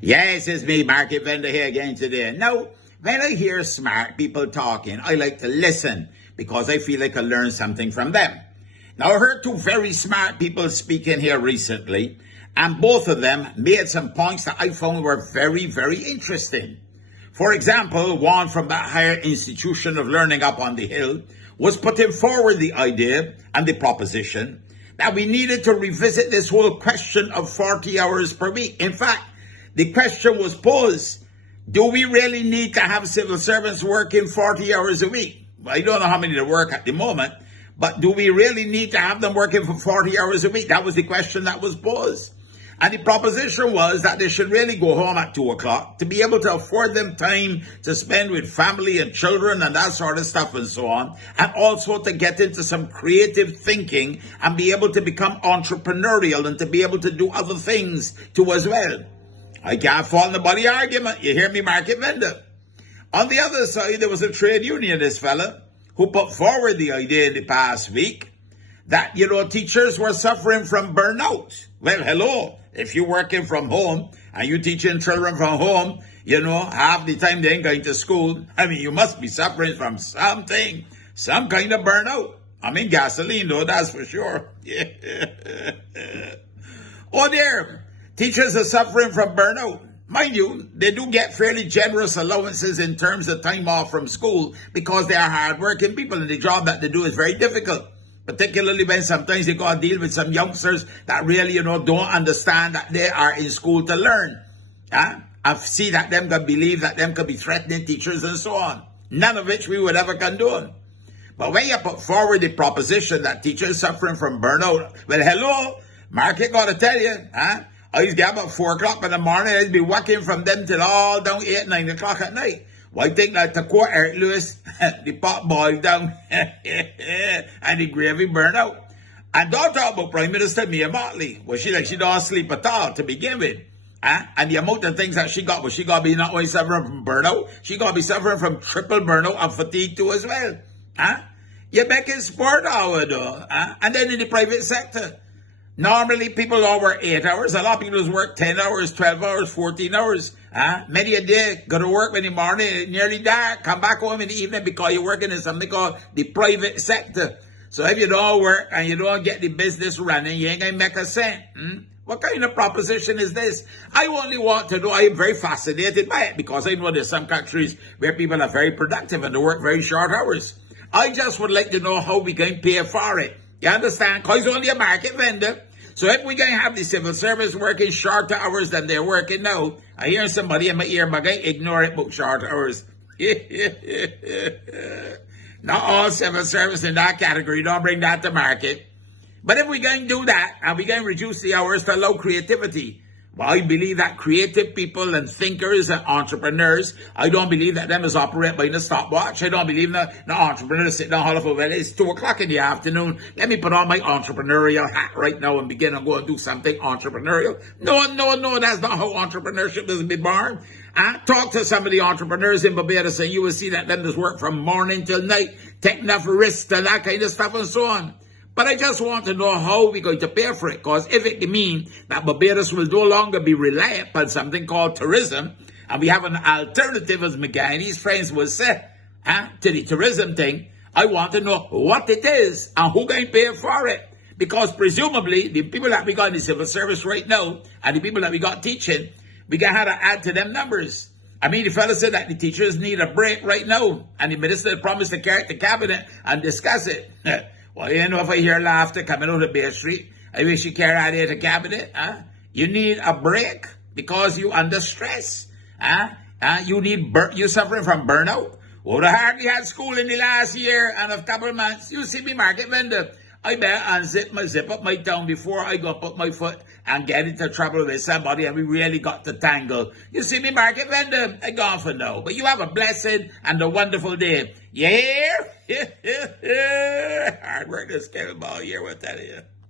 Yes, it's me, Market Vendor, here again today. Now, when I hear smart people talking, I like to listen because I feel like I learn something from them. Now, I heard two very smart people speaking here recently, and both of them made some points that I found were very, very interesting. For example, one from that higher institution of learning up on the hill was putting forward the idea and the proposition that we needed to revisit this whole question of 40 hours per week. In fact, the question was posed, do we really need to have civil servants working 40 hours a week? I don't know how many they work at the moment, but do we really need to have them working for 40 hours a week? That was the question that was posed. And the proposition was that they should really go home at 2 o'clock to be able to afford them time to spend with family and children and that sort of stuff and so on. And also to get into some creative thinking and be able to become entrepreneurial and to be able to do other things too as well. I can't fault nobody argument. You hear me, Market Vendor? On the other side, there was a trade unionist fella who put forward the idea in the past week that, teachers were suffering from burnout. Well, hello. If you're working from home and you're teaching children from home, half the time they ain't going to school. I mean, you must be suffering from something, some kind of burnout. I mean, gasoline, though, that's for sure. Oh, dear. Teachers are suffering from burnout. Mind you, they do get fairly generous allowances in terms of time off from school because they are hardworking people and the job that they do is very difficult. Particularly when sometimes they got to deal with some youngsters that really, don't understand that they are in school to learn. And see that them could believe that them could be threatening teachers and so on. None of which we would ever condone. But when you put forward the proposition that teachers suffering from burnout, well, hello, Market got to tell you, I used to get about 4 o'clock in the morning. I'd be working from them till all down 8, 9 o'clock at night. Well, I think that to quote Eric Lewis, the pot boiled down and the gravy burned out. And don't talk about Prime Minister Mia Motley. Well, she don't sleep at all to begin with. And the amount of things that she got to be not only suffering from burnout, she got to be suffering from triple burnout and fatigue too as well. You're making sport hour though. And then in the private sector. Normally, people don't work 8 hours. A lot of people work 10 hours, 12 hours, 14 hours. Many a day, go to work in the morning, nearly dark, come back home in the evening because you're working in something called the private sector. So if you don't work and you don't get the business running, you ain't going to make a cent. What kind of proposition is this? I only want to know, I am very fascinated by it because I know there's some countries where people are very productive and they work very short hours. I just would like to know how we can pay for it. You understand? Because it's only a Market Vendor. So if we're going to have the civil service working shorter hours than they're working now, I hear somebody in my ear, but I ignore it, but short hours. Not all civil service in that category, don't bring that to market. But if we're going to do that, and we're going to reduce the hours to allow creativity, well, I believe that creative people and thinkers and entrepreneurs, I don't believe that them is operate by the stopwatch. I don't believe that the entrepreneurs sit down, well, it's 2 o'clock in the afternoon. Let me put on my entrepreneurial hat right now and begin and go and do something entrepreneurial. No, that's not how entrepreneurship is be born. Talk to some of the entrepreneurs in Barbados and you will see that them just work from morning till night, take enough risks and that kind of stuff and so on. But I just want to know how we're going to pay for it, because if it means that Barbados will no longer be reliant on something called tourism, and we have an alternative, as McGuy and his friends will say, to the tourism thing, I want to know what it is and who can pay for it. Because presumably, the people that we got in the civil service right now, and the people that we got teaching, we got to have to add to them numbers. I mean, the fellow said that the teachers need a break right now, and the minister promised to carry it to cabinet and discuss it. Well, if I hear laughter coming out of Bay Street, I wish you carry out here to cabinet. You need a break because you under stress. You're suffering from burnout. Well, I hardly had school in the last year and a couple of months. You see me, Market Vendor. I better zip up my tongue before I go put my foot and get into trouble with somebody and we really got to tangle. You see me, Market Vendor? I gone for now. But you have a blessed and a wonderful day. Yeah? Hard work this kettleball here, what that is.